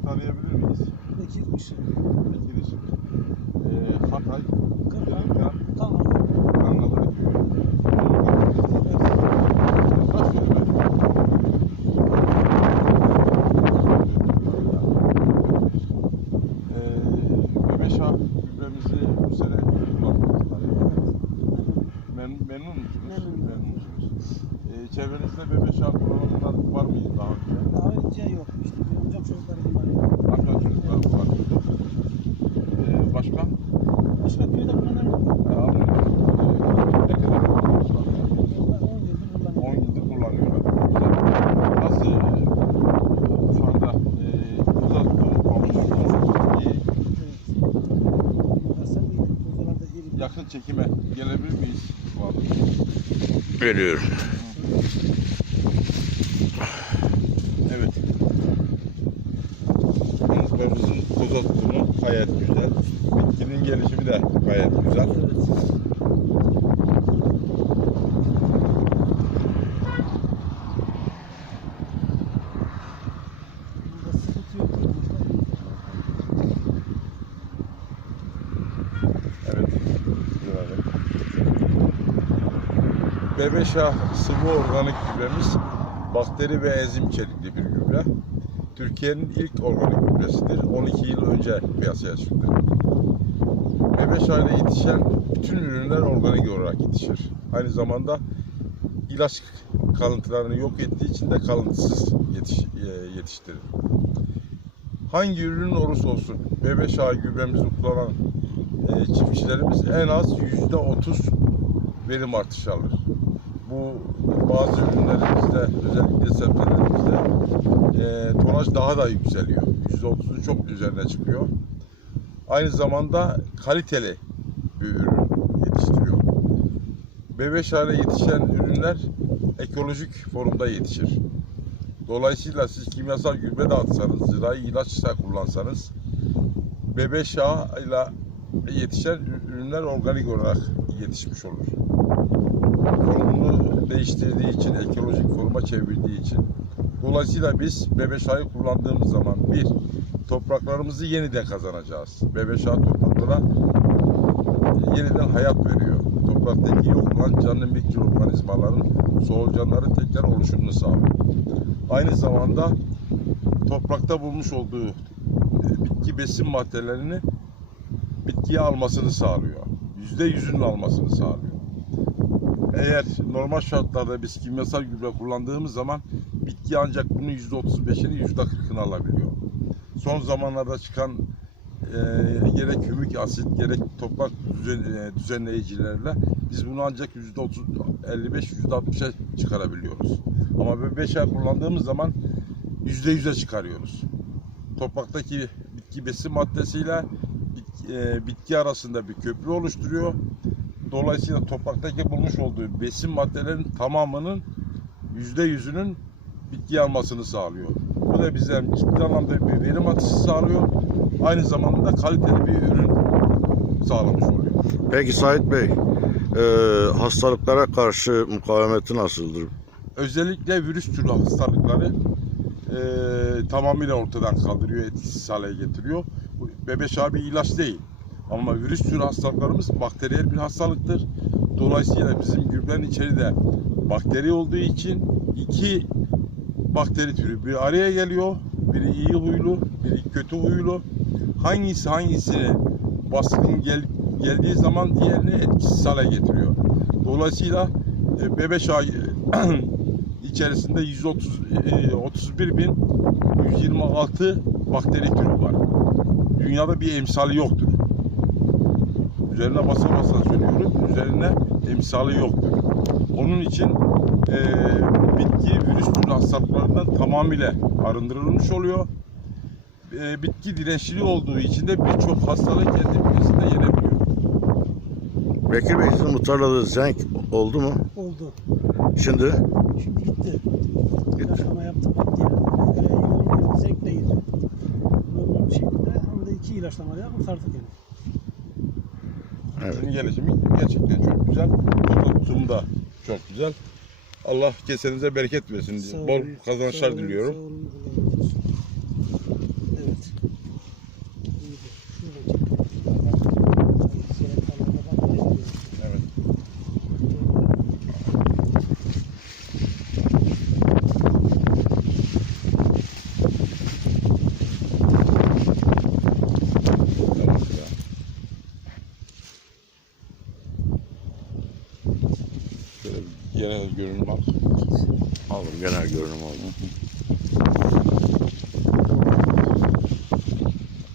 sizi tanıyabilir miyiz? Bekir Işık. Bekir Işık. Ee, Hatay, Kırkan. Tamam. Köyü. Kilometre? Ee, bu sene kullandık. Men, memnun musunuz? Musunuz? Ee, çevrenizde Bebeşa kullananlar var mıydı daha önce? Daha önce yok. İşte bir amcam yakın çekime gelebilir miyiz? Bu arada? Geliyorum. Evet. Mantıklarımızın kozal tutumu gayet güzel. Bitkinin gelişimi de gayet güzel. Evet. Burada sıkıntı yok. Evet. Görelim. Bebeşa sıvı organik gübremiz bakteri ve enzim içerikli bir gübre. Türkiye'nin ilk organik gübresidir. 12 yıl önce piyasaya çıktı. Bebeşa ile yetişen bütün ürünler organik olarak yetişir. Aynı zamanda ilaç kalıntılarını yok ettiği için de kalıntısız yetiş, e, yetiştirir. Hangi ürün olursa olsun Bebeşa gübremizi kullanan e, çiftçilerimiz en az yüzde otuz verim artışı alır. Bu bazı ürünlerimizde özellikle sebzelerimizde e, tonaj daha da yükseliyor. Yüzde otuzu çok üzerine çıkıyor. Aynı zamanda kaliteli bir ürün yetiştiriyor. Bebeş hale yetişen ürünler ekolojik formda yetişir. Dolayısıyla siz kimyasal gübre de atsanız, zirai ilaç kullansanız bebeş ile yetişen ürünler organik olarak yetişmiş olur. Değiştirdiği için, ekolojik forma çevirdiği için. Dolayısıyla biz bebeş ağı kullandığımız zaman bir, topraklarımızı yeniden kazanacağız. Bebeş ağı topraklara yeniden hayat veriyor. Topraktaki yok olan canlı mikroorganizmaların, solucanların tekrar oluşumunu sağlıyor. Aynı zamanda toprakta bulmuş olduğu e, bitki besin maddelerini bitkiye almasını sağlıyor. Yüzde yüzünün almasını sağlıyor. Eğer normal şartlarda biz kimyasal gübre kullandığımız zaman bitki ancak bunun yüzde otuz beşini, yüzde kırkını alabiliyor. Son zamanlarda çıkan e, gerek hümik asit, gerek toprak düzen, e, düzenleyicilerle biz bunu ancak yüzde otuz, elli beş, yüzde altmışa çıkarabiliyoruz. Ama bebeşer kullandığımız zaman yüzde yüze çıkarıyoruz. Topraktaki bitki besin maddesiyle bitki, e, bitki arasında bir köprü oluşturuyor. Dolayısıyla topraktaki bulmuş olduğu besin maddelerin tamamının yüzde yüzünün bitkiye almasını sağlıyor. Bu da bize ciddi anlamda bir verim artışı sağlıyor. Aynı zamanda da kaliteli bir ürün sağlamış oluyor. Peki Sait Bey, e, hastalıklara karşı mukavemeti nasıldır? Özellikle virüs türlü hastalıkları e, tamamıyla ortadan kaldırıyor, etkisiz hale getiriyor. Bu Bebeş abi ilaç değil. Ama virüs türü hastalıklarımız bakteriyel bir hastalıktır. Dolayısıyla bizim gübrenin içeride bakteri olduğu için iki bakteri türü bir araya geliyor. Biri iyi huylu, biri kötü huylu. Hangisi hangisine baskın gel, geldiği zaman diğerini etkisiz hale getiriyor. Dolayısıyla e, bebeş ağı içerisinde 130 e, 31 bin 126 bakteri türü var. Dünyada bir emsali yoktur. Üzerine basa basa söylüyorum. Üzerine emsali yoktur. Onun için e, bitki virüs türü hastalıklarından tamamıyla arındırılmış oluyor. E, bitki dirençli olduğu için de birçok hastalığı kendi bünyesinde yenebiliyor. Bekir Bey sizin bu tarlada zenk oldu mu? Oldu. Şimdi Şimdi gitti. Gitti. İlaçlama yaptık gitti yani. Bir zevk değil. Normal bir şekilde hem de iki ilaçlamayla kurtardık yani. Evet. Gelişimi gerçekten çok güzel. Tutum da çok güzel. Allah kesenize bereket versin. Bol kazançlar diliyorum. sağ olun, Allah razı olsun. Evet. Genel görünüm al. Aldım genel görünüm aldım.